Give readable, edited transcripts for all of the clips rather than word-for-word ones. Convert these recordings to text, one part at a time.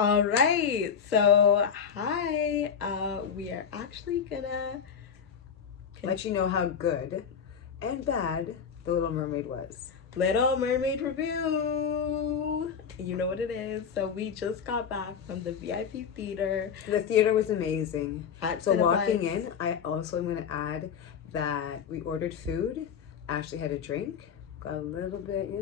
All right, so hi. We are actually gonna let you know how good and bad The Little Mermaid was. Little Mermaid review. You know what it is. So we just got back from the VIP theater. The theater was amazing. So Scuttlebutt. walking in, I also am going to add that we ordered food. Ashley had a drink. Got a little bit,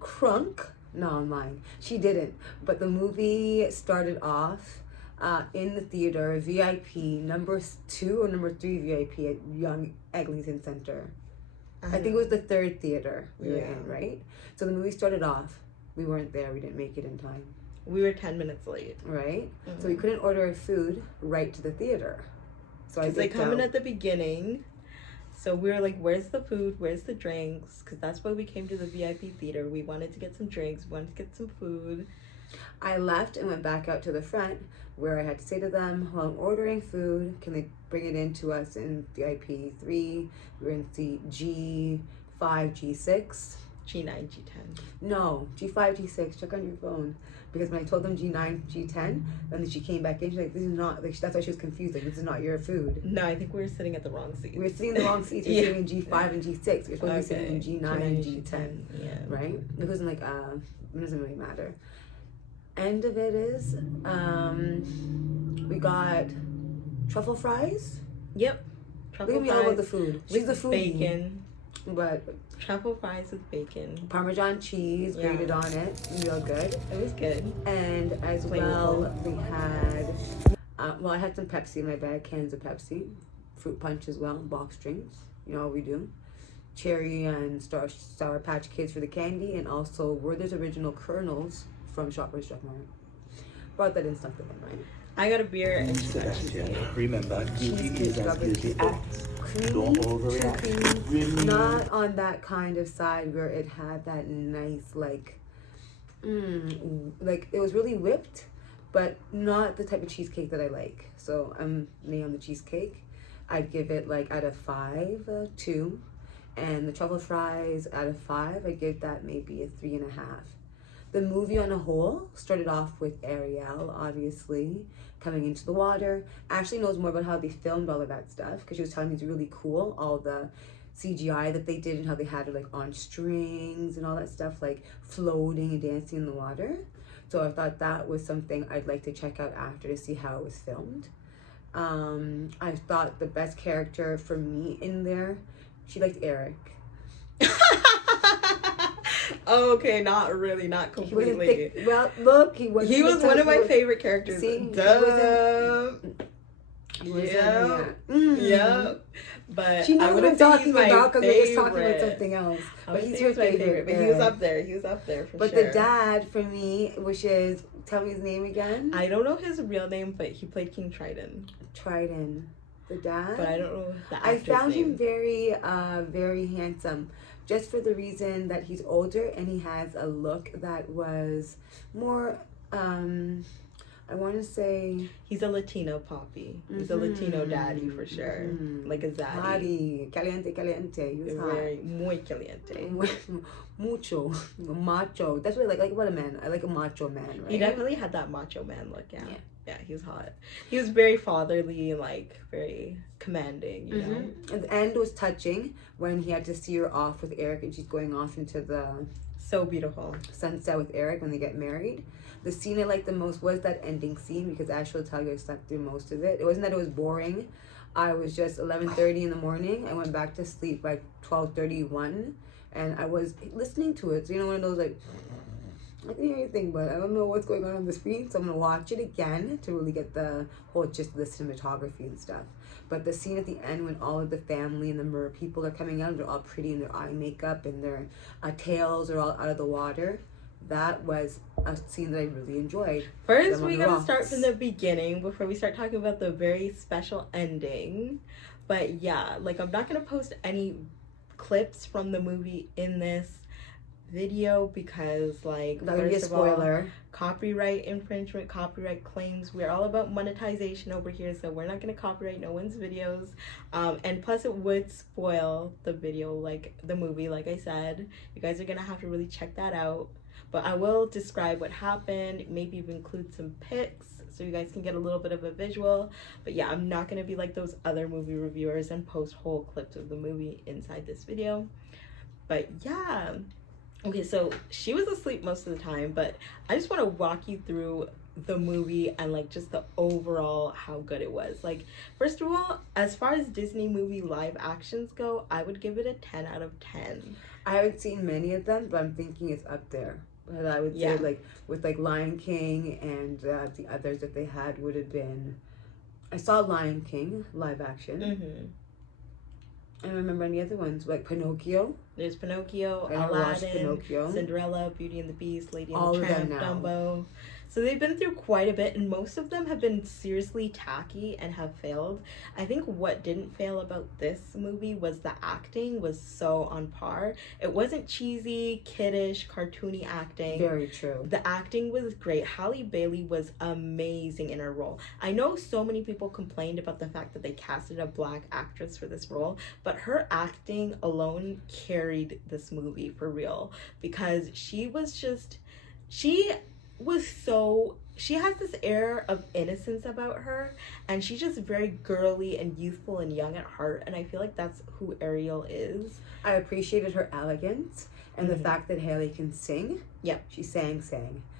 crunk. No, I'm lying. She didn't. But the movie started off in the theater, VIP, number 2 or number 3 VIP at Young Eglinton Center. I think it was the 3rd theater we were in, right? So the movie started off. We weren't there. We didn't make it in time. We were 10 minutes late. Right? Mm-hmm. So we couldn't order food right to the theater. So I they come in at the beginning. So we were like, where's the food? Where's the drinks? Because that's why we came to the VIP theater. We wanted to get some drinks. We wanted to get some food. I left and went back out to the front where I had to say to them, while I'm ordering food, can they bring it in to us in VIP 3? We were in seat G5, G6. G9, G10. No, G5, G6. Check on your phone. Because when I told them G9, G10, then she came back in. She's like, this is not, like, that's why she was confused. Like, this is not your food. No, I think we were sitting at the wrong seats. We were sitting in the wrong seats. We were sitting in G5 and G6. You're supposed to be sitting in G9 and G10. Yeah. Right? It wasn't like, it doesn't really matter. End of it is, we got truffle fries. Yep. Leave me all about the food. She's the foodie. Bacon. But truffle fries with bacon. Parmesan cheese grated on it. Real good. It was good. And as well, we had, I had some Pepsi in my bag, cans of Pepsi. Fruit punch as well, box drinks. You know how we do. Cherry and Sour Patch Kids for the candy. And also Werther's Original Kernels from Shoppers Drug Mart. Brought that in, stuff with them, right? I got a beer and Sebastian, remember, beauty is as beauty acts. Don't overreact. Not on that kind of side where it had that nice, like it was really whipped, but not the type of cheesecake that I like. So I'm nay on the cheesecake. I'd give it like out of 5, 2. And the truffle fries out of 5, I'd give that maybe a 3.5. The movie on a whole started off with Ariel, obviously, coming into the water. Ashley knows more about how they filmed all of that stuff because she was telling me it's really cool, all the CGI that they did and how they had her like on strings and all that stuff, like floating and dancing in the water. So I thought that was something I'd like to check out after to see how it was filmed. I thought the best character for me in there, she liked Eric. Okay, not really, not completely. Well, look, he was one of my favorite characters. See, Yeah. But she knows what I'm talking about because we were talking about something else. But he's my favorite. But he was up there. He was up there for sure. But the dad for me, which is, tell me his name again. I don't know his real name, but he played King Triton. The dad. But I don't know the actor's I found name. him very, very handsome. Just for the reason that he's older and he has a look that was more, I want to say... He's a Latino poppy. He's a Latino daddy for sure. Like a zaddy. Caliente. He was hot. Very, muy caliente. Mucho. Macho. That's what I like about a man. I like a macho man, right? He definitely had that macho man look, yeah, he was hot. He was very fatherly and like very commanding, you know. And the end was touching when he had to see her off with Eric and she's going off into the so beautiful sunset with Eric when they get married. The scene I liked the most was that ending scene because Ashley will tell you I slept through most of it. It wasn't that it was boring. I was just 11:30 in the morning. I went back to sleep by 12:31 and I was listening to it. So you know, one of those like, I can hear anything, but I don't know what's going on the screen, so I'm going to watch it again to really get the whole gist of the cinematography and stuff. But the scene at the end when all of the family and the mer people are coming out, they're all pretty in their eye makeup and their tails are all out of the water, that was a scene that I really enjoyed. First, we got to start from the beginning before we start talking about the very special ending. But yeah, like I'm not going to post any clips from the movie in this video because like that would be a spoiler. Copyright infringement, copyright claims. We're all about monetization over here, so we're not going to copyright no one's videos, and plus it would spoil the video, like the movie. Like I said, you guys are going to have to really check that out. but I will describe what happened, maybe even include some pics so you guys can get a little bit of a visual. But yeah, I'm not going to be like those other movie reviewers and post whole clips of the movie inside this video. But yeah, okay, so she was asleep most of the time, but I just want to walk you through the movie and like just the overall how good it was. Like, first of all, as far as Disney movie live actions go, I would give it a 10 out of 10. I haven't seen many of them, but I'm thinking it's up there. But I would say like with like Lion King and the others that they had would have been. I saw Lion King live action. I don't remember any other ones like Pinocchio. There's Pinocchio, I never watched Aladdin, Pinocchio. Cinderella, Beauty and the Beast, Lady All and of the them Tramp, now. Dumbo. So they've been through quite a bit, and most of them have been seriously tacky and have failed. I think what didn't fail about this movie was the acting was so on par. It wasn't cheesy, kiddish, cartoony acting. Very true. The acting was great. Halle Bailey was amazing in her role. I know so many people complained about the fact that they casted a black actress for this role, but her acting alone carried this movie for real, because she has this air of innocence about her, and she's just very girly and youthful and young at heart, and I feel like that's who Ariel is. I appreciated her elegance and the fact that Haley can sing. Yeah. She sang.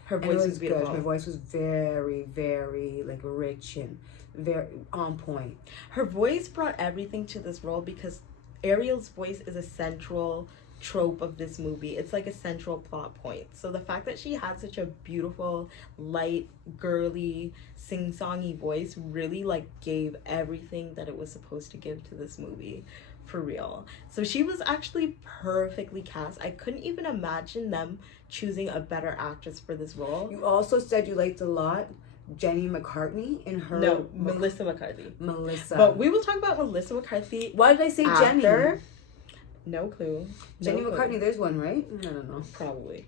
Her And voice it was was beautiful. good. Her voice was very, very like rich and very on point. Her voice brought everything to this role, because Ariel's voice is a central trope of this movie. It's like a central plot point. So the fact that she had such a beautiful, light, girly, sing-songy voice really like gave everything that it was supposed to give to this movie, for real. So she was actually perfectly cast. I couldn't even imagine them choosing a better actress for this role. You also said you liked a lot Jenny McCartney in her. No, Melissa McCarthy. Melissa. But we will talk about Melissa McCarthy. Why did I say after. Jenny? No clue. Jenny No clue. McCartney, there's one, right? I don't know. Probably.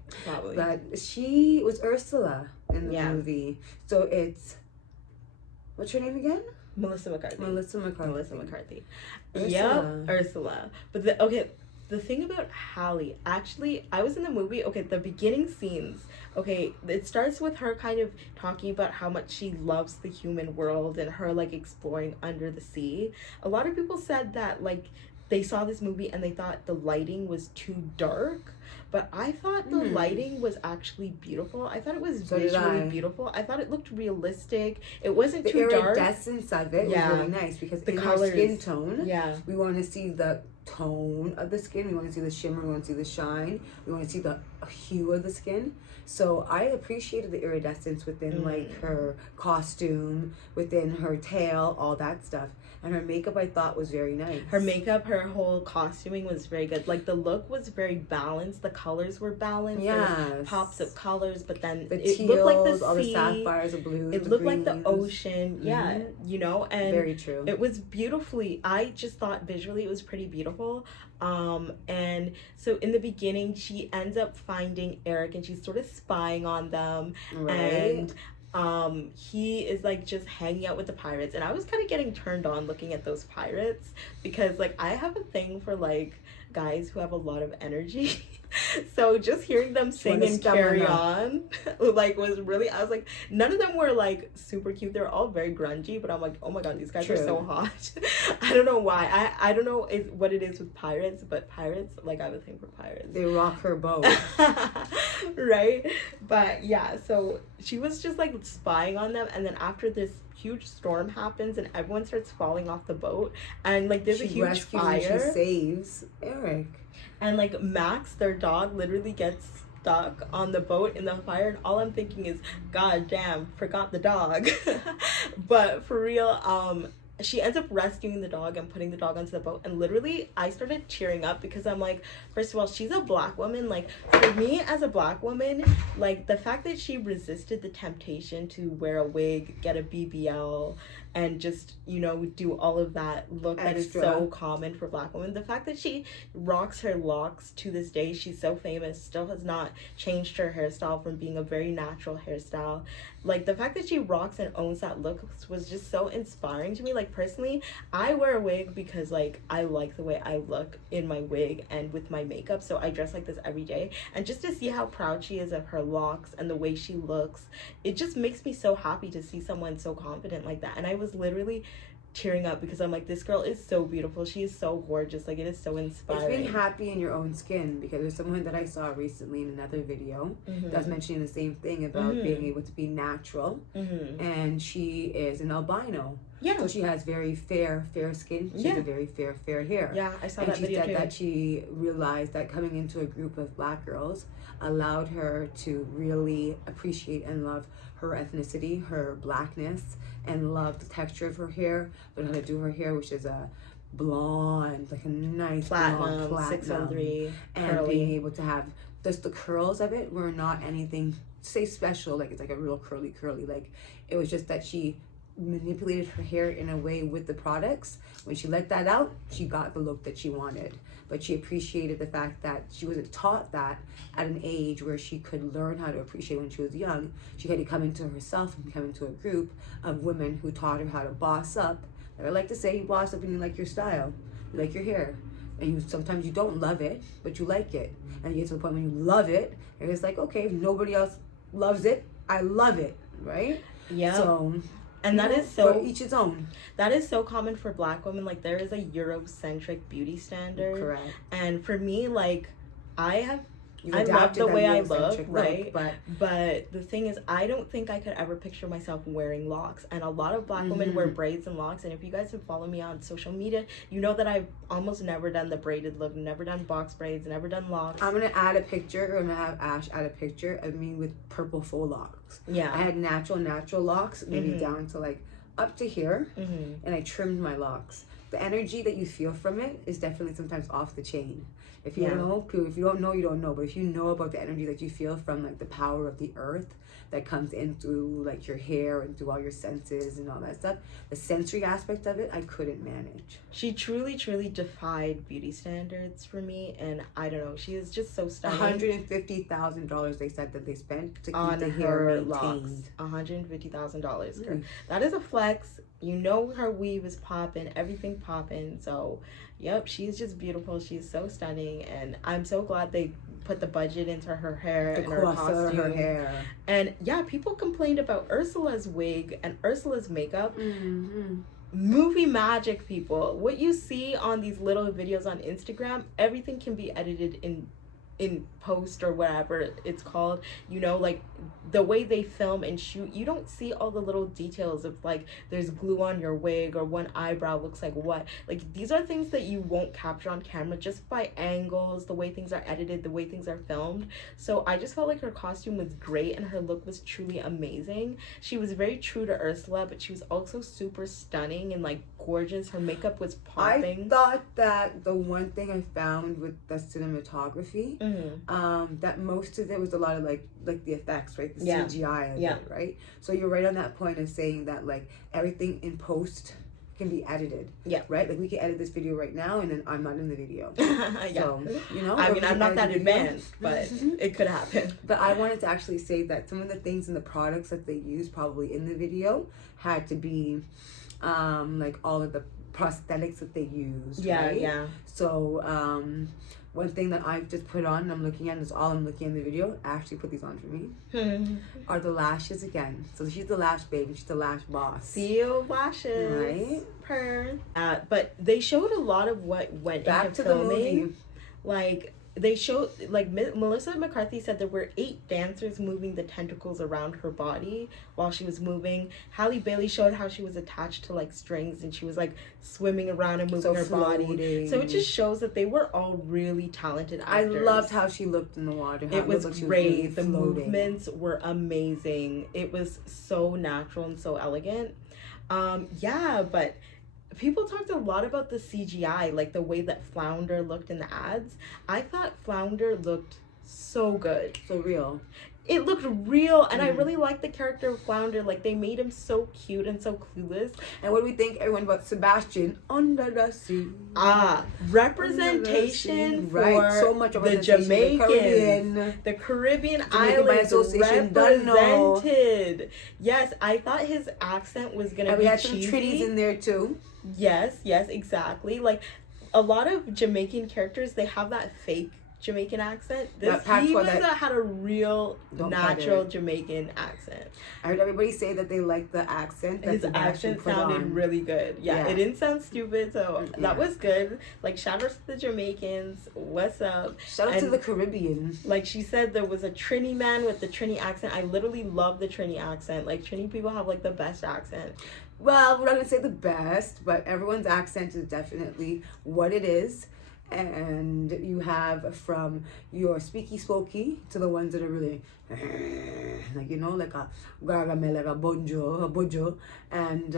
But she was Ursula in the movie. So it's, what's her name again? Melissa McCarthy. Melissa McCarthy. Ursula. Yeah, Ursula. But the thing about Halle, actually, I was in the movie, the beginning scenes, it starts with her kind of talking about how much she loves the human world and her, like, exploring under the sea. A lot of people said that, like, they saw this movie and they thought the lighting was too dark, but I thought the lighting was actually beautiful. I thought it was visually beautiful. I thought it looked realistic. It wasn't too dark. The iridescence of it was really nice, because the in colors, our skin tone, we want to see the tone of the skin, we want to see the shimmer, we want to see the shine, we want to see the hue of the skin. So I appreciated the iridescence within like her costume, within her tail, all that stuff. And her makeup I thought was very nice. Her makeup, her whole costuming was very good. Like, the look was very balanced. The colors were balanced. Yeah. Pops of colors, but then the it teals, looked like the sea. all the sapphires, the blues, it the looked greens. like the ocean. Yeah, you know, and very true. It was beautifully. I just thought visually it was pretty beautiful. And so in the beginning, she ends up finding Eric, and she's sort of spying on them, and he is like just hanging out with the pirates, and I was kind of getting turned on looking at those pirates, because like I have a thing for like guys who have a lot of energy. So just hearing them sing and carry on like was really, I was like, none of them were like super cute. They're all very grungy, but I'm like, oh my god, these guys are so hot. I don't know why. I don't know what it is with pirates, but pirates, like, I have a thing for pirates. They rock her boat. Right? But yeah, so she was just like spying on them, and then after this huge storm happens and everyone starts falling off the boat, and like there's a huge fire. She saves Eric. And like Max, their dog, literally gets stuck on the boat in the fire, and all I'm thinking is, god damn, forgot the dog. But for real, she ends up rescuing the dog and putting the dog onto the boat, and literally I started cheering up, because I'm like, first of all, she's a black woman. Like, for me as a black woman, like the fact that she resisted the temptation to wear a wig, get a BBL, and just, you know, do all of that look that is so common for black women. The fact that she rocks her locks to this day, she's so famous, still has not changed her hairstyle from being a very natural hairstyle. like the fact that she rocks and owns that look was just so inspiring to me. Like personally, I wear a wig because like I like the way I look in my wig and with my makeup, so I dress like this every day. And just to see how proud she is of her locks and the way she looks, it just makes me so happy to see someone so confident like that. And I was literally tearing up because I'm like, this girl is so beautiful. She is so gorgeous. Like, it is so inspiring. It's being happy in your own skin, because there's someone that I saw recently in another video that was mentioning the same thing about being able to be natural. And she is an albino. Yeah. So she has very fair skin. She has a very fair hair. Yeah, I saw that video too. And she said that she realized that coming into a group of black girls allowed her to really appreciate and love her ethnicity, her blackness, and love the texture of her hair, learn how to do her hair, which is a blonde, like a nice platinum, blonde, 613, and curly. being able to have just the curls of it were not anything, say special, like it's like a real curly, like it was just that she manipulated her hair in a way with the products. When she let that out, she got the look that she wanted. But she appreciated the fact that she wasn't taught that at an age where she could learn how to appreciate when she was young. She had to come into herself and come into a group of women who taught her how to boss up. And I like to say, you boss up and you like your style, you like your hair. And you sometimes you don't love it, but you like it. And you get to the point when you love it, and it's like, okay, if nobody else loves it, I love it, right? Yeah. So, and that is so, for each its own. That is so common for black women. Like, there is a Eurocentric beauty standard. Correct. And for me, like, I love the way I look, right? But the thing is, I don't think I could ever picture myself wearing locks. And a lot of black women wear braids and locks. And if you guys have followed me on social media, you know that I've almost never done the braided look, never done box braids, never done locks. I'm gonna add a picture. I'm gonna have Ash add a picture of me with purple faux locks. Yeah. I had natural locks, maybe down to like up to here, and I trimmed my locks. The energy that you feel from it is definitely sometimes off the chain. If you know, if you don't know, you don't know. But if you know about the energy that you feel from like the power of the earth that comes in through like your hair and through all your senses and all that stuff, the sensory aspect of it, I couldn't manage. She truly defied beauty standards for me, and I don't know, she is just so stunning. $150,000 they said that they spent to keep on the hair her maintained. locks. $150,000, girl. That is a flex. You know, her weave is popping, everything popping. So, yep, she's just beautiful. She's so stunning, and I'm so glad they put the budget into her hair and her costume. Her hair. And yeah, people complained about Ursula's wig and Ursula's makeup. Movie magic, people. What you see on these little videos on Instagram, everything can be edited in post or whatever it's called, you know, like the way they film and shoot, you don't see all the little details of like there's glue on your wig or one eyebrow looks like what. Like, these are things that you won't capture on camera just by angles, the way things are edited, the way things are filmed. So I just felt like her costume was great and her look was truly amazing. She was very true to Ursula, but she was also super stunning and like gorgeous. Her makeup was popping. I thought that the one thing I found with the cinematography, that most of it was a lot of like the effects, right? The CGI of it, right? So you're right on that point of saying that like everything in post can be edited, right? Like we can edit this video right now and then I'm not in the video. So, you know, I mean, I'm not that advanced, but it could happen. But I wanted to actually say that some of the things in the products that they used probably in the video had to be like all of the prosthetics that they used, right? So one thing that I've just put on and I'm looking at, is all I'm looking at in the video, actually put these on for me, are the lashes again. So she's the lash baby, she's the lash boss. Seal lashes. Right? But they showed a lot of what went back into to filming. the movie. Like, they showed, like, Melissa McCarthy said there were 8 dancers moving the tentacles around her body while she was moving. Halle Bailey showed how she was attached to, like, strings and she was, like, swimming around and moving her body. So it just shows that they were all really talented actors. I loved how she looked in the water. It was great. The movements were amazing. It was so natural and so elegant. But people talked a lot about the CGI, like the way that Flounder looked in the ads. I thought Flounder looked so good. So real. it looked real, and I really liked the character of Flounder. Like, they made him so cute and so clueless. And what do we think, everyone, about Sebastian under the sea? Representation for so much the Jamaicans, the Caribbean islands represented. Yes, I thought his accent was gonna be we had cheesy. some Trinnies in there too. Yes, exactly. Like, a lot of Jamaican characters, they have that fake Jamaican accent. He had a real natural Jamaican accent. I heard everybody say that they liked the accent. His accent sounded really good. Yeah, it didn't sound stupid, so that was good. Like, shout out to the Jamaicans. What's up? Shout out to the Caribbean. Like she said, there was a Trini man with the Trini accent. I literally love the Trini accent. Like, Trini people have like the best accent. Well, we're not gonna say the best, but everyone's accent is definitely what it is. And you have from your speaky spokey to the ones that are really like, you know, like a gargamel, like a bojo. And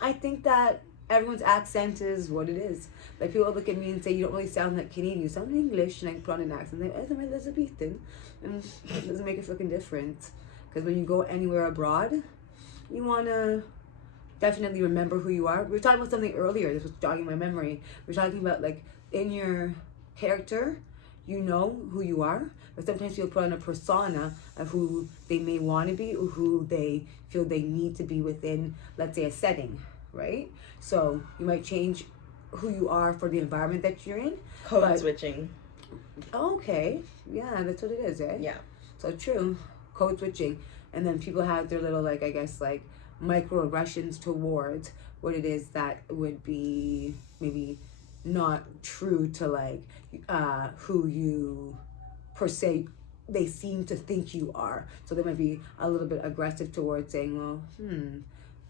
I think that everyone's accent is what it is. Like, people look at me and say, you don't really sound like Canadian, you sound English, and I put on an accent. They say, I'm Elizabethan. And it doesn't make a fucking difference. Because when you go anywhere abroad, you want to definitely remember who you are. We were talking about something earlier. This was jogging my memory. We were talking about, like, in your character, you know who you are, but sometimes you'll put on a persona of who they may want to be or who they feel they need to be within, let's say, a setting, right? So you might change who you are for the environment that you're in. Code switching. Okay, yeah, that's what it is, eh? Yeah. So true, code switching. And then people have their little, like, I guess, like, microaggressions towards what it is that would be maybe not true to, like, who you per se they seem to think you are. So they might be a little bit aggressive towards saying, well,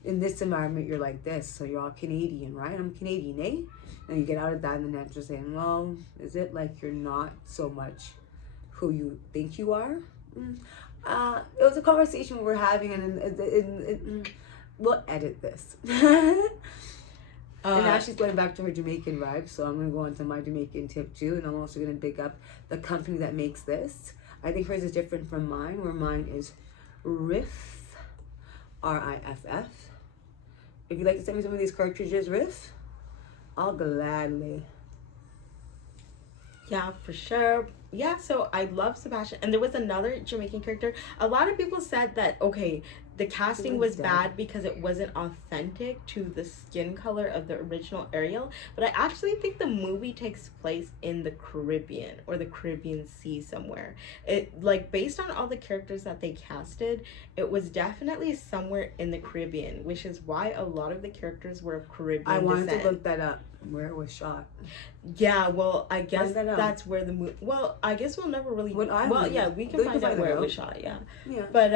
in this environment you're like this, so you're all Canadian, right? I'm Canadian, eh? And you get out of that, and then after saying, well, is it like you're not so much who you think you are? It was a conversation we were having, and we'll edit this. And now she's going back to her Jamaican vibe, so I'm going to go on to my Jamaican tip too, and I'm also going to big up the company that makes this. I think hers is different from mine, where mine is Riff, R-I-F-F. If you'd like to send me some of these cartridges, Riff, I'll gladly. Yeah, for sure. Yeah, so I love Sebastian. And there was another Jamaican character. A lot of people said that, okay, the casting was bad because it wasn't authentic to the skin color of the original Ariel. But I actually think the movie takes place in the Caribbean or the Caribbean Sea somewhere. It, like, based on all the characters that they casted, it was definitely somewhere in the Caribbean, which is why a lot of the characters were of Caribbean I wanted descent. to look that up, where it was shot. Yeah, well, I guess that's where the movie. Well, I guess we'll never really. Well, yeah, we can find out where it was shot. Yeah. But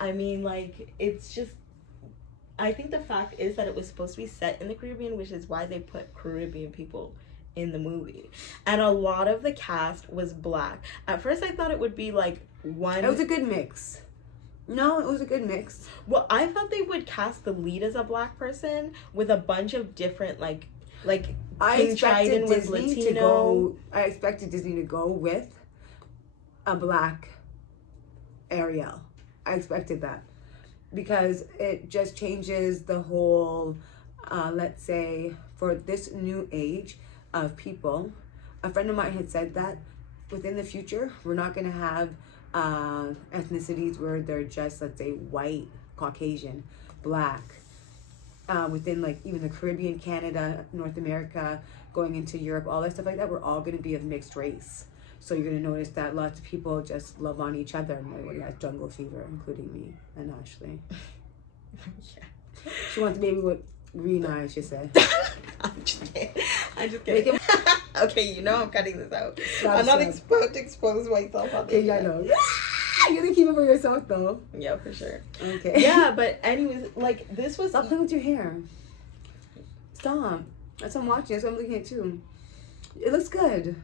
I mean, like, it's just. I think the fact is that it was supposed to be set in the Caribbean, which is why they put Caribbean people in the movie, and a lot of the cast was black. At first, I thought it would be like one. It was a good mix. No, it was a good mix. Well, I thought they would cast the lead as a black person with a bunch of different like. I expected Disney to go. I expected Disney to go with a black Ariel. I expected that because it just changes the whole. Let's say for this new age of people, a friend of mine had said that within the future we're not going to have ethnicities where they're just, let's say, white, Caucasian, black. Within, like, even the Caribbean, Canada, North America, going into Europe, all that stuff like that, we're all going to be of mixed race. So you're going to notice that lots of people just love on each other, and everybody has jungle fever, including me and Ashley. Yeah. She wants a baby with green eyes, she said. I'm just kidding. Okay, you know I'm cutting this out. I'm not exposed to expose myself on this. Yeah, I know. You're gonna keep it for yourself, though. Yeah, for sure. Okay. Yeah, but anyways, like, this was... Stop playing with your hair. Stop. That's what I'm watching. That's what I'm looking at, too. It looks good.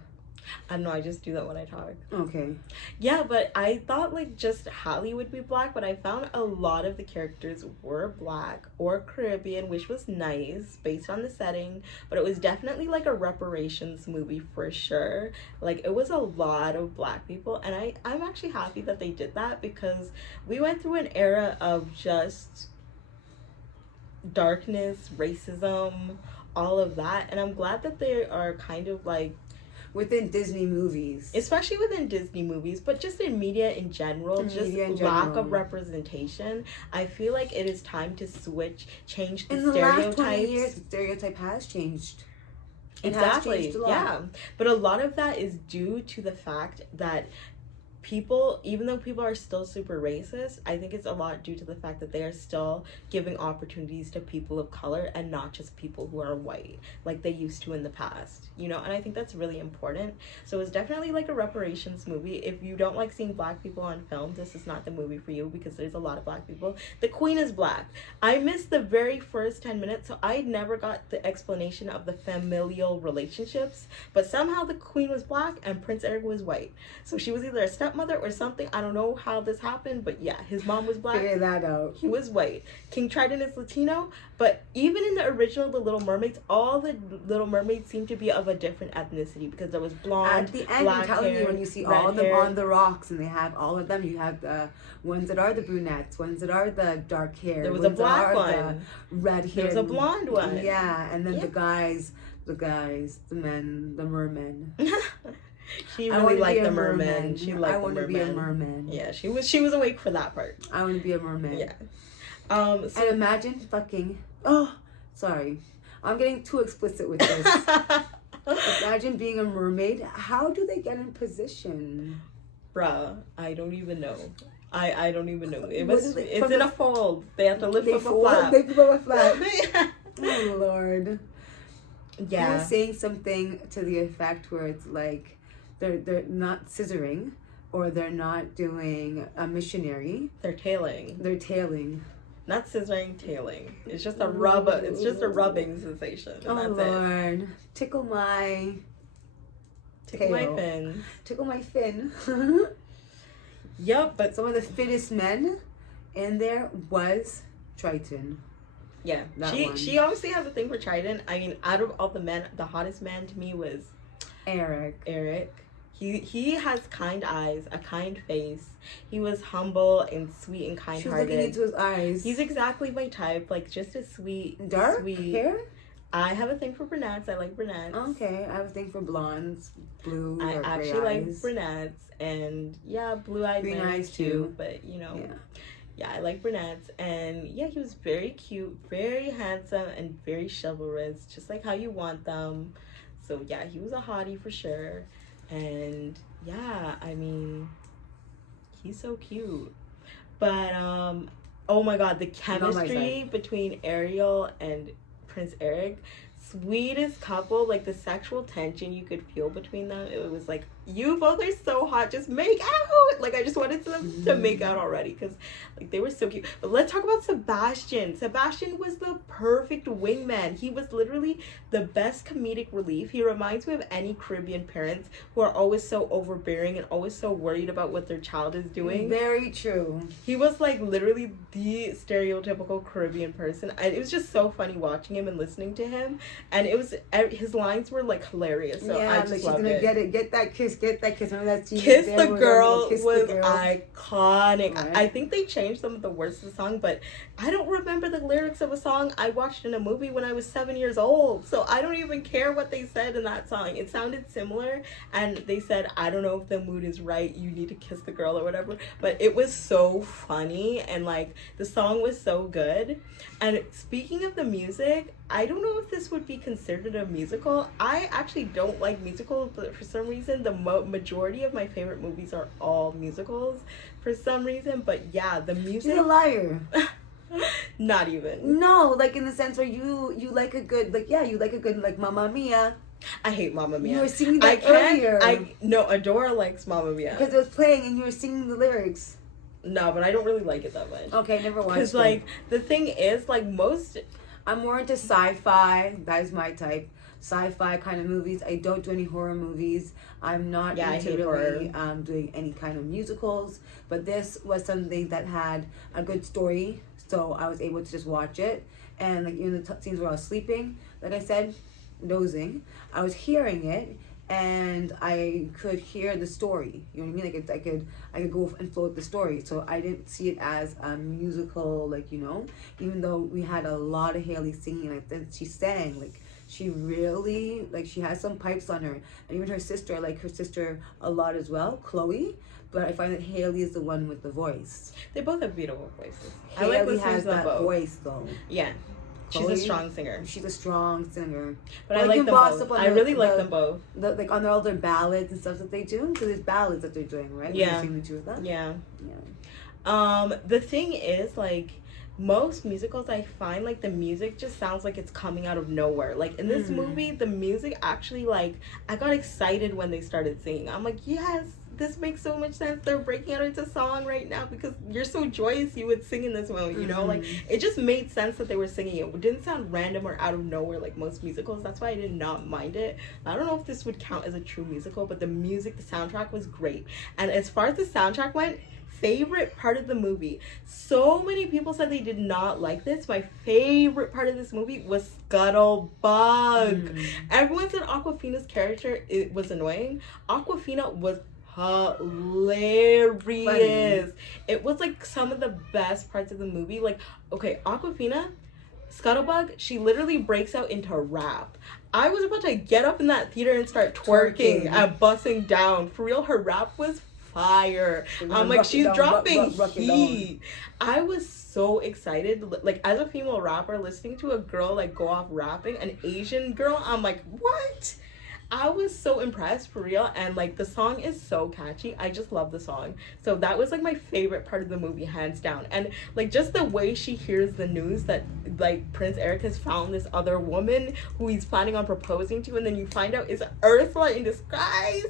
I don't know, I just do that when I talk. Okay. Yeah, but I thought like just Halle would be black, but I found a lot of the characters were black or Caribbean, which was nice based on the setting, but it was definitely like a reparations movie for sure. Like it was a lot of black people, and I'm actually happy that they did that because we went through an era of just darkness, racism, all of that, and I'm glad that they are kind of like within Disney movies, especially within Disney movies, but just in media in general, lack of representation. I feel like it is time to change the in the stereotypes. last 20 years, the stereotype has changed. Exactly. Has changed a lot. Yeah, but a lot of that is due to the fact that people, even though people are still super racist, I think it's a lot due to the fact that they are still giving opportunities to people of color and not just people who are white like they used to in the past, you know, and I think that's really important. So it's definitely like a reparations movie. If you don't like seeing black people on film, this is not the movie for you because there's a lot of black people. The queen is black. I missed the very first 10 minutes, so I never got the explanation of the familial relationships, but somehow the queen was black and Prince Eric was white. So she was either a stepmother or something. I don't know how this happened, but yeah, his mom was black. Figure that out. He was white. King Triton is Latino, but even in the original The Little Mermaids, all the Little Mermaids seem to be of a different ethnicity because there was blonde, at the end, black I'm telling hair, you, when you see red all of them hair. on the rocks and they have all of them, you have the ones that are the brunettes, ones that are the dark hair, There was a ones that black are one, the red hair, there was a blonde one. Yeah, and then Yeah. the guys, the men, the mermen. She I really wanna liked be a the merman. merman. She liked I the want to merman. be a merman. Yeah, she was awake for that part. I want to be a merman. Yeah. And imagine fucking. Oh, sorry, I'm getting too explicit with this. Imagine being a mermaid. How do they get in position? Bruh, I don't even know. I don't even know. It's from in the- a fold. They have to lift up a fold, flap. They flip up a flap. Oh Lord. Yeah. He was saying something to the effect where it's like they're not scissoring or they're not doing a missionary. They're tailing. They're tailing. Not scissoring, tailing. It's just a rub. It's just a rubbing sensation. And Oh that's Lord. it. Tickle my Tickle my tail. fin. Tickle my fin. Yep, but Some of the fittest men in there was Triton. yeah, That one. she obviously has a thing for Triton. I mean, out of all the men, the hottest man to me was Eric. He has kind eyes, a kind face. He was humble and sweet and She was kind-hearted. looking into his eyes. He's exactly my type, like just a sweet, dark sweet. hair? I have a thing for brunettes. I like brunettes. Okay, I have a thing for blondes, blue, I or actually gray like eyes. brunettes and yeah, blue-eyed Green men eyes, too. too. But you know, Yeah. yeah, I like brunettes, and yeah, he was very cute, very handsome, and very chivalrous, just like how you want them. So yeah, he was a hottie for sure, and yeah, I mean, he's so cute. But oh my God, the chemistry between Ariel and Prince Eric, sweetest couple. Like the sexual tension you could feel between them, it was like, you both are so hot, just make out. Like I just wanted them to make out already because like they were so cute. But let's talk about Sebastian. Sebastian was the perfect wingman. He was literally the best comedic relief. He reminds me of any Caribbean parents who are always so overbearing and always so worried about what their child is doing. Very true. He was like literally the stereotypical Caribbean person. It was just so funny watching him and listening to him, and it was, his lines were like hilarious. So yeah, I just like she's loved gonna it. get that kiss. Remember that scene? Kiss there the where Girl Kiss the was Girl? iconic. Right. I think they changed some of the words of the song, but I don't remember the lyrics of a song I watched in a movie when I was 7 years old. So I don't even care what they said in that song. It sounded similar, and they said, I don't know if the mood is right, you need to kiss the girl or whatever. But it was so funny, and like the song was so good. And speaking of the music, I don't know if this would be considered a musical. I actually don't like musicals, but for some reason, the majority of my favorite movies are all musicals for some reason. But yeah, the music... She's a liar. Not even. No, like in the sense where you like a good, like, yeah, you like a good, like, Mamma Mia. I hate Mamma Mia. You were singing that earlier. No, Adora likes Mamma Mia. Because it was playing and you were singing the lyrics. No, but I don't really like it that much. Okay, never watched it. Because, like, the thing is, like, most... I'm more into sci-fi. That is my type. sci-fi kind of movies. I don't do any horror movies. I'm not Yeah, I into hate really horror. doing any kind of musicals. But this was something that had a good story, so I was able to just watch it. And like even the scenes where I was sleeping, like I said, dozing, I was hearing it, and I could hear the story. You know what I mean? Like I could go and flow with the story. So I didn't see it as a musical, like, you know. Even though we had a lot of Haley singing, like then she sang, like she really, like, she has some pipes on her, and even her sister, I like her sister a lot as well, Chloe. But I find that Haley is the one with the voice. They both have beautiful voices. Haley I like listening has to them that both. voice though. Yeah. She's Chloe, a strong singer. She's a strong singer. But I like them both. I really like them both. Like on all their ballads and stuff that they do. Because it's ballads that they're doing, right? Yeah. Sing the two of them. Yeah. Yeah. The thing is, like, most musicals, I find, like, the music just sounds like it's coming out of nowhere. Like, in this movie, the music actually, like, I got excited when they started singing. I'm like, yes, this makes so much sense. They're breaking out into song right now because you're so joyous you would sing in this moment, you know? Like, it just made sense that they were singing it. It didn't sound random or out of nowhere like most musicals. That's why I did not mind it. I don't know if this would count as a true musical, but the music, the soundtrack was great. And as far as the soundtrack went, favorite part of the movie. So many people said they did not like this. My favorite part of this movie was Scuttlebutt. Everyone said Awkwafina's character, it was annoying. Awkwafina was hilarious. Funny. It was like some of the best parts of the movie. Like, okay, Awkwafina, Scuttlebutt, she literally breaks out into rap. I was about to get up in that theater and start twerking and busting down. For real, her rap was fire. I'm like, she's dropping heat. I was so excited. Like, as a female rapper, listening to a girl like go off rapping, an Asian girl, I'm like, what? I was so impressed, for real. And like, the song is so catchy. I just love the song. So that was like my favorite part of the movie, hands down. And like, just the way she hears the news that like Prince Eric has found this other woman who he's planning on proposing to, and then you find out is Ursula in disguise.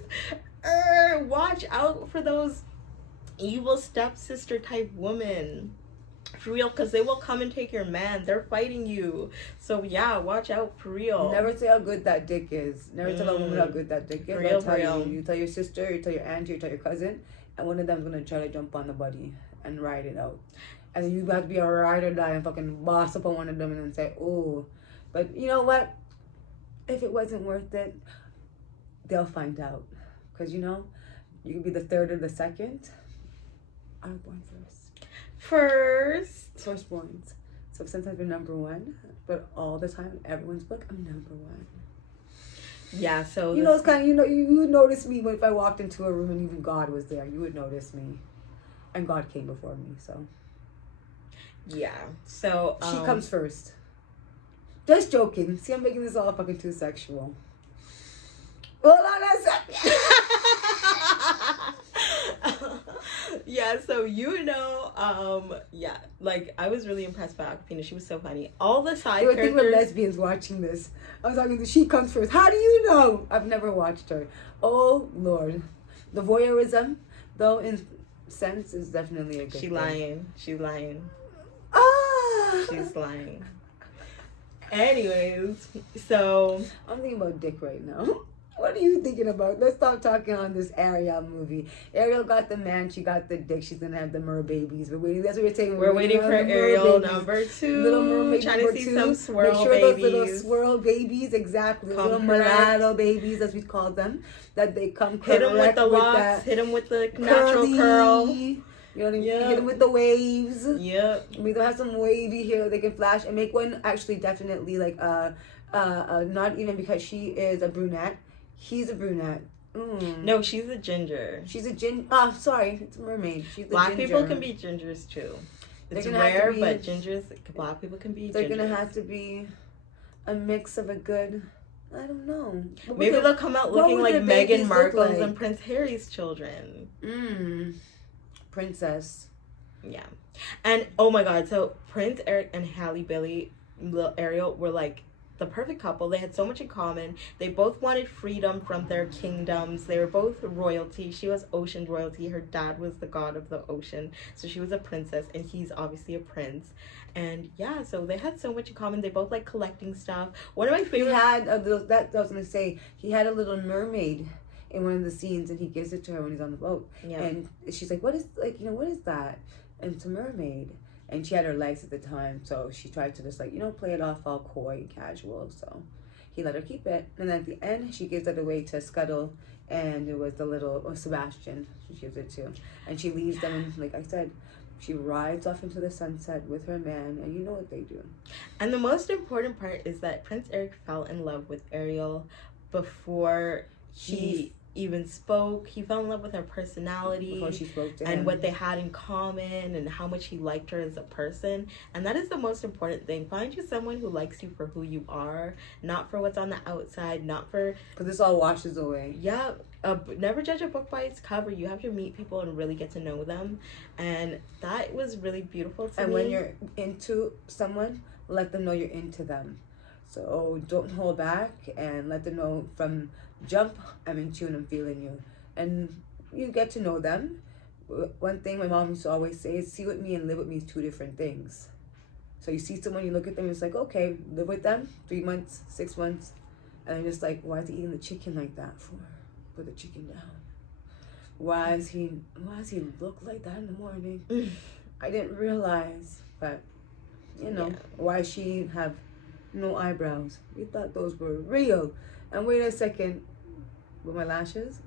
Watch out for those evil stepsister type women. For real, because they will come and take your man. They're fighting you. So yeah, watch out, for real. Never say how good that dick is. Never tell a woman how good that dick is. For real, for real. You tell your sister, you tell your auntie, you tell your cousin, and one of them's gonna try to jump on the buddy and ride it out. And then you got to be a ride or die and fucking boss up on one of them and then say, oh. But you know what? If it wasn't worth it, they'll find out. Because, you know, you could be the third or the second. I was born first. Firstborns. So sometimes we're number one, but all the time, in everyone's book, I'm number one. Yeah, so you know, it's kind of, you know, you would notice me if I walked into a room and even God was there. You would notice me, and God came before me. So yeah, so she comes first. Just joking. See, I'm making this all fucking too sexual. Hold on a second. Yeah, so you know, yeah, like I was really impressed by Awkwafina. She was so funny. All the side characters. I think we're lesbians watching this. I was talking to She Comes First. How do you know? I've never watched her. Oh Lord, the voyeurism, though, in sense, is definitely a good thing. She's lying. Ah, she's lying. Anyways, so I'm thinking about dick right now. What are you thinking about? Let's stop talking on this Ariel movie. Ariel got the man, she got the dick. She's gonna have the mer babies. We're waiting. That's what we're saying. We're waiting for Ariel number 2. Little mermaid trying number to see 2. some swirl Make sure babies. those little swirl babies, exactly. Little mulatto babies, as we call them, that they come correct. Hit them with the locks. Hit them with the natural curl. You know what I mean? Yep. Hit them with the waves. Yep. We don't have some wavy hair they can flash and make one actually definitely like not even because she is a brunette. He's a brunette. No, she's a ginger. She's a ginger. Oh, sorry, it's a mermaid. She's the Black ginger. people can be gingers too. It's rare, but gingers, black people can be. They're gonna have to be a mix of a good. I don't know. Maybe they'll come out looking like Meghan Markle's and Prince Harry's children. Princess. Yeah, and oh my God, so Prince Eric and Halle Bailey, little Ariel, were like the perfect couple. They had so much in common. They both wanted freedom from their kingdoms. They were both royalty. She was ocean royalty. Her dad was the god of the ocean. So she was a princess, and he's obviously a prince. And yeah, so they had so much in common. They both like collecting stuff. One of my favorite... He had, that I was going to say, he had a little mermaid in one of the scenes, and he gives it to her when he's on the boat. Yeah. And she's like, what is that? And it's a mermaid. And she had her legs at the time, so she tried to just, like, play it off all coy and casual. So he let her keep it. And then at the end, she gives it away to Scuttle, and it was the little Sebastian she gives it to. And she leaves them, and like I said, she rides off into the sunset with her man, and you know what they do. And the most important part is that Prince Eric fell in love with Ariel before he even spoke. He fell in love with her personality, before she spoke to him, and what they had in common, and how much he liked her as a person. And that is the most important thing. Find you someone who likes you for who you are, not for what's on the outside, not for... because this all washes away. Yeah. Never judge a book by its cover. You have to meet people and really get to know them. And that was really beautiful to me. And when you're into someone, let them know you're into them. So don't hold back, and let them know from jump, I'm into you and I'm feeling you. And you get to know them. One thing my mom used to always say is, see with me and live with me is two different things. So you see someone, you look at them, it's like, okay, live with them 3 months, 6 months, and I'm just like, why is he eating the chicken like that for? Put the chicken down. Why does he look like that in the morning? I didn't realize, but why she have no eyebrows? We thought those were real. And wait a second, with my lashes,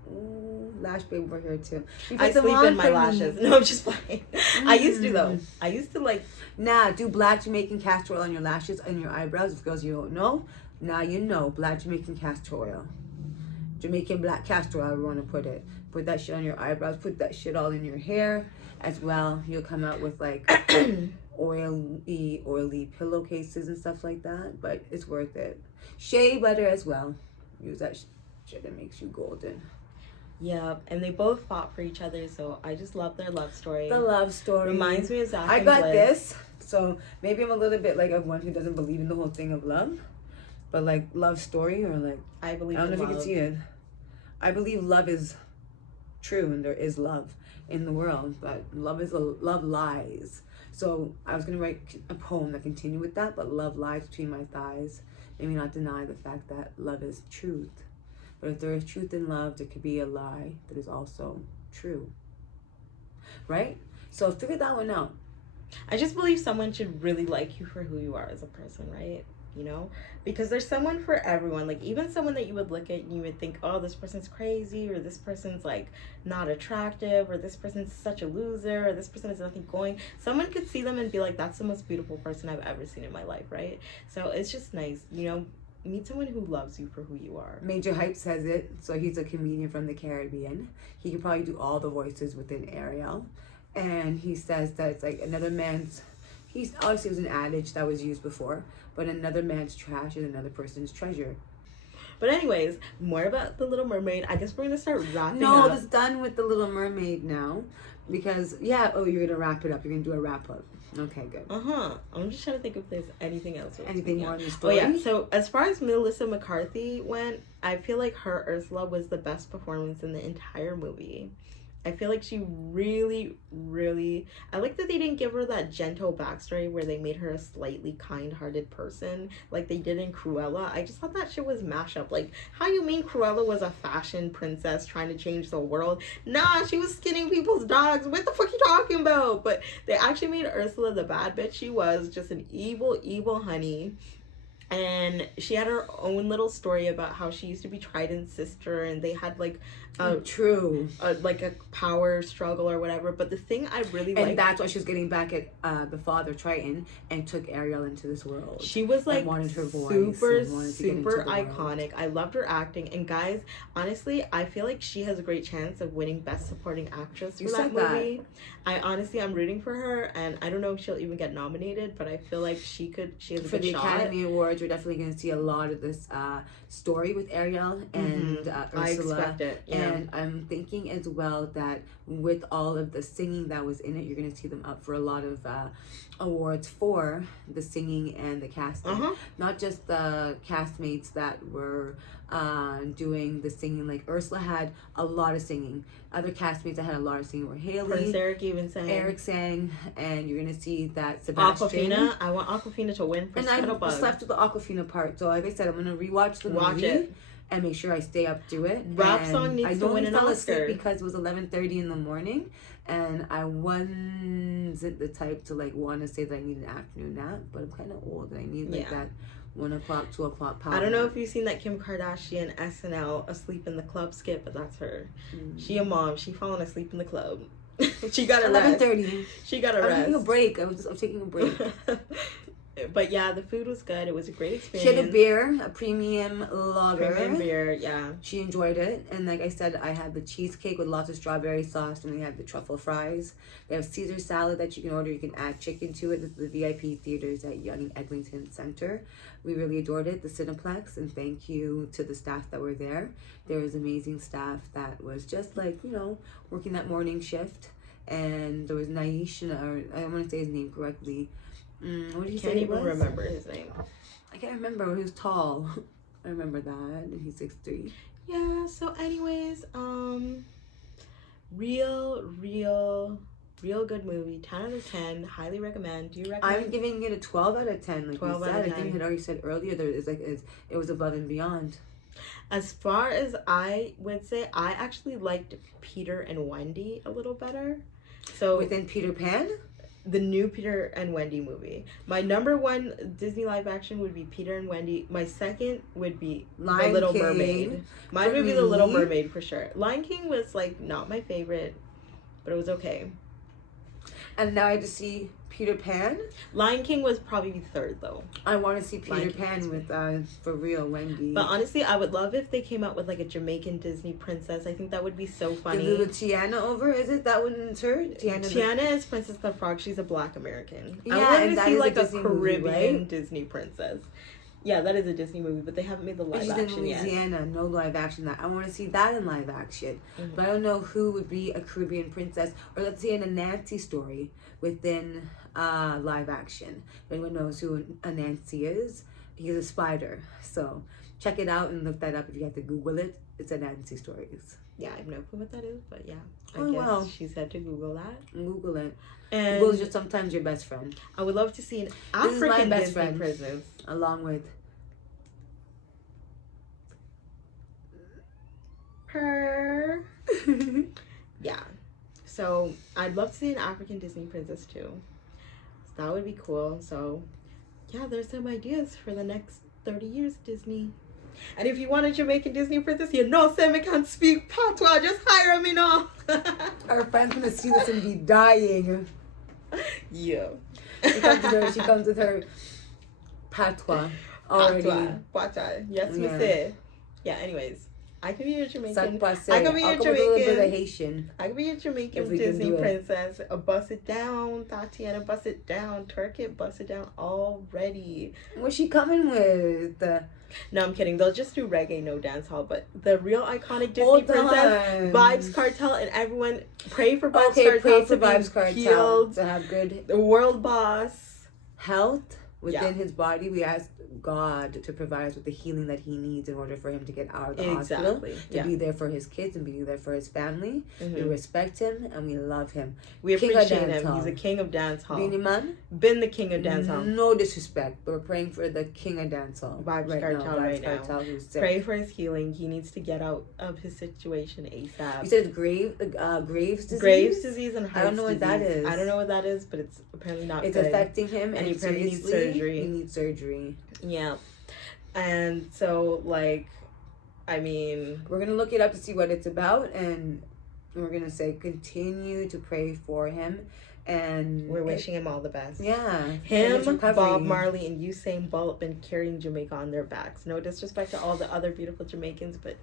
lash babe over here too. I sleep in my lashes. No, I'm just playing. I used to though. I used to like... Nah, do black Jamaican castor oil on your lashes and your eyebrows. If girls you don't know, now you know. Black Jamaican castor oil. Jamaican black castor oil, however you want to put it. Put that shit on your eyebrows. Put that shit all in your hair as well. You'll come out with like oily pillowcases and stuff like that. But it's worth it. Shea butter as well. Use that shit that makes you golden. Yeah, and they both fought for each other, so I just love their love story. The love story reminds me of Zach. I got this, so maybe I'm a little bit like of one who doesn't believe in the whole thing of love, but like love story, or like I believe. I don't know if you can see it. I believe love is true and there is love in the world, but love lies. So I was gonna write a poem that continued with that, but love lies between my thighs. Maybe not deny the fact that love is truth. But if there is truth in love, there could be a lie that is also true. Right? So figure that one out. I just believe someone should really like you for who you are as a person, right? Because there's someone for everyone. Like, even someone that you would look at and you would think, oh, this person's crazy, or this person's like not attractive, or this person's such a loser, or this person has nothing going. Someone could see them and be like, that's the most beautiful person I've ever seen in my life, right? So it's just nice, meet someone who loves you for who you are. Major Hype says it. So he's a comedian from the Caribbean. He could probably do all the voices within Ariel. And he says that it's like another man's... He's obviously, it was an adage that was used before, but another man's trash is another person's treasure. But anyways, more about The Little Mermaid. I guess we're going to start wrapping up. No, it's done with The Little Mermaid now. Because, you're going to wrap it up. You're going to do a wrap up. Okay, good. I'm just trying to think if there's anything else. Anything more in the story? Oh, yeah. So, as far as Melissa McCarthy went, I feel like her Ursula was the best performance in the entire movie. I feel like she really, really... I like that they didn't give her that gentle backstory where they made her a slightly kind-hearted person like they did in Cruella. I just thought that shit was mashup. Like, how you mean Cruella was a fashion princess trying to change the world? Nah, she was skinning people's dogs. What the fuck you talking about? But they actually made Ursula the bad bitch she was. Just an evil, evil honey. And she had her own little story about how she used to be Trident's sister, and they had like like a power struggle or whatever. But the thing I really liked, and that's why she was getting back at the father Triton and took Ariel into this world. She was like wanted her voice, super iconic. I loved her acting, and guys, honestly, I feel like she has a great chance of winning Best Supporting Actress for that movie. I'm rooting for her, and I don't know if she'll even get nominated, but I feel like she has a good shot. For the Academy Awards, we're definitely going to see a lot of this story with Ariel and Ursula. I expect it. Yeah. And I'm thinking as well that with all of the singing that was in it, you're going to see them up for a lot of awards for the singing and the casting. Not just the castmates that were doing the singing. Like Ursula had a lot of singing. Other castmates that had a lot of singing were Haley. Prince Eric even sang. Eric sang, and you're gonna see that Sebastian. Aquafina. I want Aquafina to win for Scuttlebutt. And I just left with the Aquafina part. So like I said, I'm gonna rewatch the movie and make sure I stay up to it. Rap Song needs to win an Oscar because it was 11:30 in the morning, and I wasn't the type to like want to say that I need an afternoon nap. But I'm kind of old, and I need like that 1 o'clock, 2 o'clock power. I don't know if you've seen that Kim Kardashian SNL Asleep in the Club skit, but that's her. She a mom. She falling asleep in the club. She got a rest. 11:30. She got a rest. I'm taking a break. I'm taking a break. But yeah, the food was good. It was a great experience. She had a beer, a premium lager. Premium beer, yeah. She enjoyed it. And like I said, I had the cheesecake with lots of strawberry sauce, and we had the truffle fries. They have Caesar salad that you can order. You can add chicken to it. This is the VIP theaters at Young Eglinton Center. We really adored it, the Cineplex, and thank you to the staff that were there. There was amazing staff that was just like, you know, working that morning shift. And there was Naish, or I don't want to say his name correctly. What did he say? Can't even remember his name. I can't remember. He was tall. I remember that. And he's 6'3". Yeah. So, anyways, real good movie. 10 out of 10. Highly recommend. Do you recommend? I'm giving it a 12 out of 10. Like 12 you said, out of 10. I think you had already said earlier that it was above and beyond. As far as I would say, I actually liked Peter and Wendy a little better. So within Peter Pan. The new Peter and Wendy movie. My number one Disney live action would be Peter and Wendy. My second would be The Little Mermaid. Mine would be The Little Mermaid for sure. Lion King was like not my favorite, but it was okay. And now I just see Peter Pan. Lion King was probably third though. I want to see Peter Pan with for real Wendy. But honestly, I would love if they came out with like a Jamaican Disney princess. I think that would be so funny. The little Tiana over, is it that one's her? Tiana is Princess the Frog. She's a Black American. Yeah, I want to see like a movie, Caribbean right? Disney princess. Yeah, that is a Disney movie, but they haven't made the live action yet. She's in Louisiana, no live action. I want to see that in live action. But I don't know who would be a Caribbean princess, or let's say in a Nancy story within live action. If anyone knows who a Nancy is, he's a spider. So check it out and look that up if you have to Google it. It's a Nancy stories. Yeah, I have no clue what that is, but yeah. I guess she said to Google that. Google it. And Google's just sometimes your best friend. I would love to see an African best Disney friend. princess. Along with her. Yeah. So I'd love to see an African Disney princess too. So that would be cool. So yeah, there's some ideas for the next 30 years, Disney. And if you want a Jamaican Disney princess, you know, say me can't speak patois, just hire me now. our friend's gonna see this and be dying. Yeah. She comes with her patois already. Patois. Yes, we say. Yeah, anyways. I could be a Jamaican. I could be a Jamaican. Haitian. I could be a Jamaican Disney princess. Bust it down, Tatiana. Bust it down, Turkit. Bust it down already. What's she coming with? No, I'm kidding. They'll just do reggae, no dance hall. But the real iconic Disney princess, Vibes Cartel, and everyone pray for Vibes Cartel. Pray for Vibes Cartel to have good the world boss health within his body. We ask God to provide us with the healing that he needs in order for him to get out of the hospital, to be there for his kids and be there for his family. We respect him and we love him. We appreciate him. He's a king of dance hall. Been the king of dance hall. No disrespect, but we're praying for the king of dance hall. Vibes Cartel who's sick. Pray for his healing. He needs to get out of his situation ASAP. You said Graves' disease? Graves' disease and heart I don't know what that is. I don't know what that is, but it's apparently not good. It's affecting him and he apparently needs surgery. He needs surgery. Yeah. And so, like, I mean, we're going to look it up to see what it's about, and we're going to say continue to pray for him, and we're wishing him all the best. Yeah. Him, Bob Marley, and Usain Bolt been carrying Jamaica on their backs. No disrespect to all the other beautiful Jamaicans, but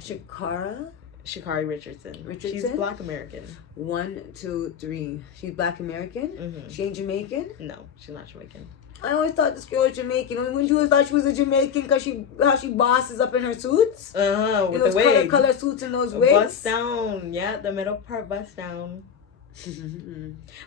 Sha'Carri Richardson. She's Black American. 1, 2, 3. She's Black American? She ain't Jamaican? No, she's not Jamaican. I always thought this girl was Jamaican. When you always thought she was a Jamaican because how she bosses up in her suits. With those the wig. color suits and those wigs. Bust down. Yeah, the middle part bust down.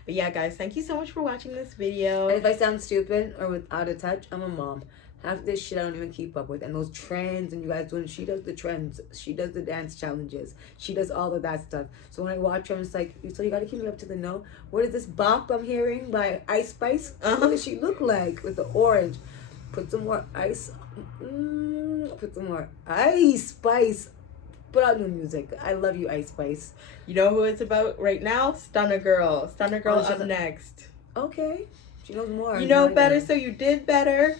But yeah, guys, thank you so much for watching this video. And if I sound stupid or out of touch, I'm a mom. Half this shit I don't even keep up with. And those trends and you guys doing, she does the trends. She does the dance challenges. She does all of that stuff. So when I watch her, I'm just like, so you got to keep me up to the know. What is this bop I'm hearing by Ice Spice? What does she look like with the orange? Put some more ice. Put some more Ice Spice. Put out new music. I love you, Ice Spice. You know who it's about right now? Stunner Girl. Stunner Girl up next. Okay. She knows more. You know better, so you did better.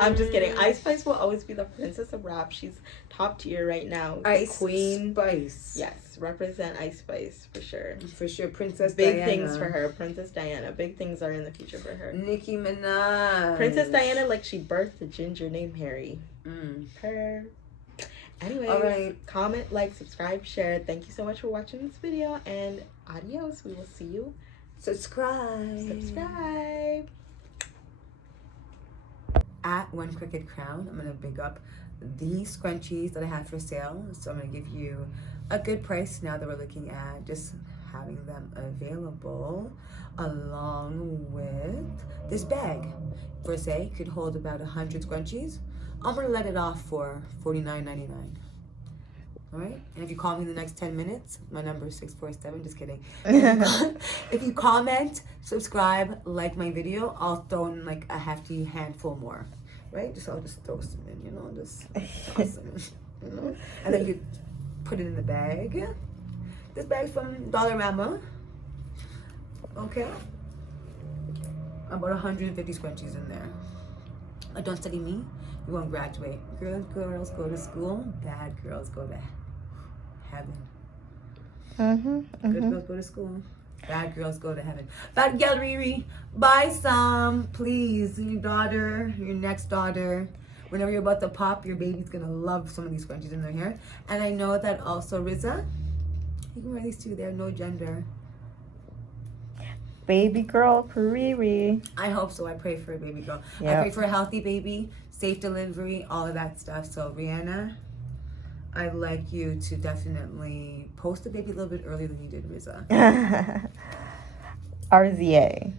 I'm just kidding. Ice Spice will always be the princess of rap. She's top tier right now. Ice Queen Spice. Yes, represent Ice Spice for sure. For sure, Princess Big Diana. things for her. Princess Diana. Big things are in the future for her. Nicki Minaj. Princess Diana, like she birthed the ginger named Harry. Her. Anyways, all right. Comment, like, subscribe, share. Thank you so much for watching this video, and adios. We will see you. Subscribe. At One Crooked Crown, I'm going to big up these scrunchies that I have for sale. So I'm going to give you a good price now that we're looking at just having them available, along with this bag. For say, could hold about 100 scrunchies. I'm going to let it off for $49.99. All right, and if you call me in the next 10 minutes, my number is 647. Just kidding. If you comment, subscribe, like my video, I'll throw in like a hefty handful more. Right? I'll just throw some in, just toss them in, and then you put it in the bag. This bag's from Dollarama. Okay, about 150 scrunchies in there. Don't study me, you won't graduate. Good girls go to school, bad girls go to heaven. Good girls go to school, bad girls go to heaven. Bad gal Riri, buy some, please. Your daughter, your next daughter, whenever you're about to pop, your baby's gonna love some of these scrunchies in their hair. And I know that also Riza, you can wear these too. They have no gender. Baby girl for Riri. I hope so. I pray for a baby girl. Yep. I pray for a healthy baby, safe delivery, all of that stuff. So Rihanna, I'd like you to definitely post the baby a little bit earlier than you did Riza. RZA.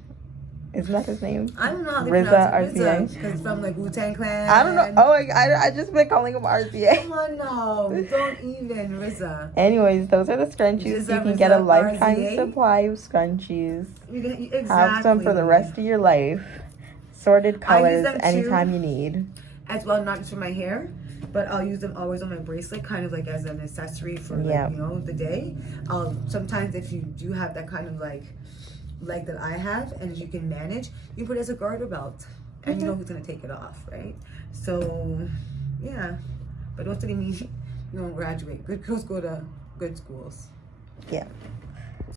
Isn't that his name? I don't know how they Riza, pronounce it. RZA. Because it's from like Wu-Tang Clan. I don't know. Oh, I just been calling him RZA. Come on now. Don't even, Riza. Anyways, those are the scrunchies. You can get a lifetime supply of scrunchies. Exactly. Have some for the rest of your life. Sorted colors them anytime too. you need. As well, not just for my hair, but I'll use them always on my bracelet, kind of like as an accessory for like, the day. Sometimes if you do have that kind of like that I have and you can manage, you put it as a garter belt and you know who's gonna take it off, right? So yeah, but don't study me, you won't graduate. Good girls go to good schools. Yeah.